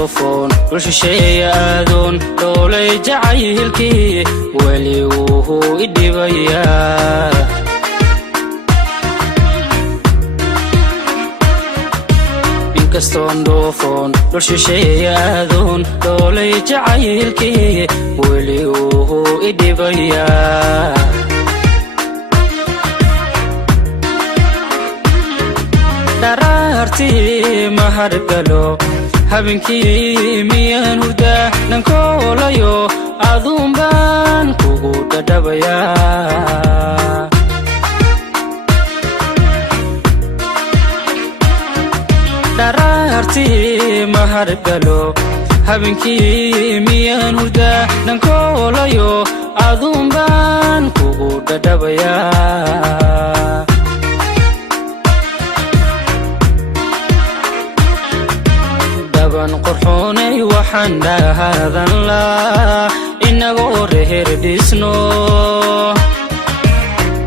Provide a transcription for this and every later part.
dhoofon bulshashaya adoon dhoolay jacaylkii weli wuu idhibayaa inkastoon dhoofon bulshashaya adoon dhoolay jacaylkii weli wuu idhibayaa daraartii mahargalo habeenkii miyaan hurdaa dhankoolayo aduun baan kugu dhadhabayaa daraartii mahargalo habeenkii miyaan hurdaa dhankoolayo aduun baan kugu dhadhabayaa qurxoonay waxaan dhahaadan laa inagoo reer dhisno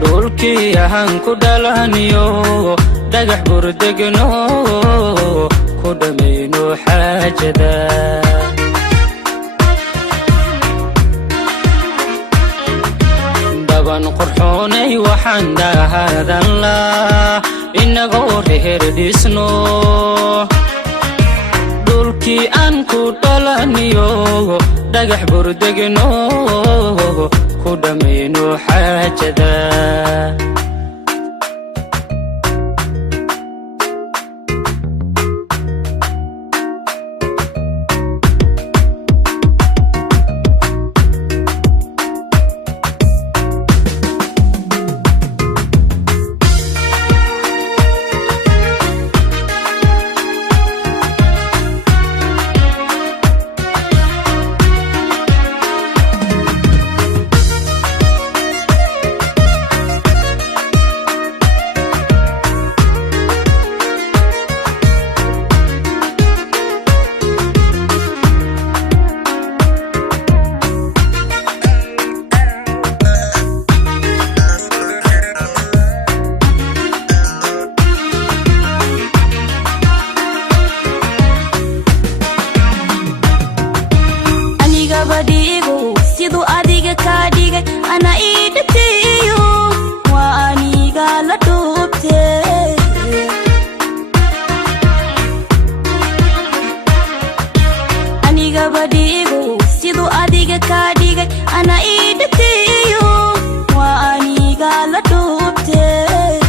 dhulkii ahaan ku dhalaniyo dhagax burdegno ku dhammayno xaajada dhaban qurxoonay waxaan dhahaadan laa inagoo reer dhisno dhulkii aan ku dhalaniyo dhagax burdegno ku dhammayno xaajada siduu adiga ka dhigay ana idhatiyo waa aniga la dhuubtee aniga badhigo siduu adiga ka dhigay ana idhatiyo waa aniga la dhuubtee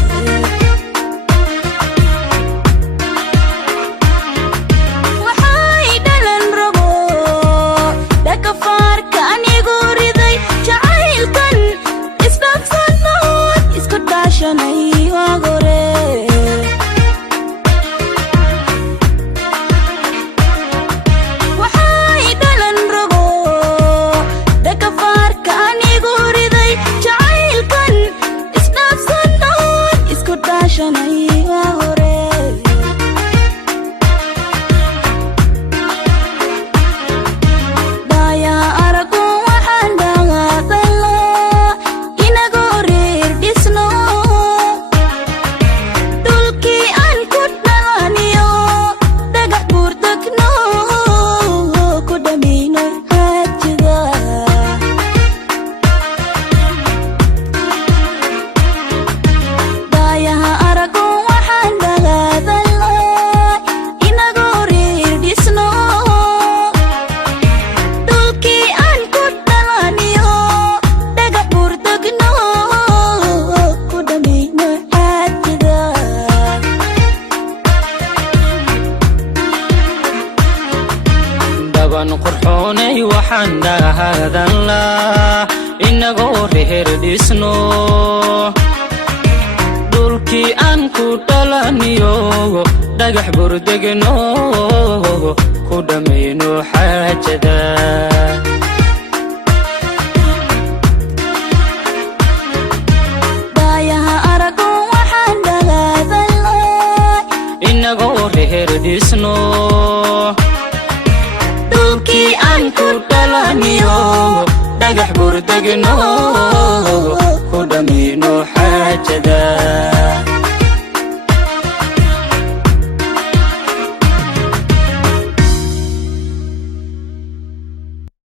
waxay dhalan rabo dhakafaarka anigu riday jacaylkan isdhaafsanood isku dhaashanay waagore qurxoonay waxaan dhahaadan laa inagoo reer dhisno dhulkii aan ku dhalaniyo dhagax burdegno ku dhammayno xaajada daayaha arago waxaan dhahaadan laa inagoo reer dhisno dhulkii aan ku dhalaniyo dhagax burdegno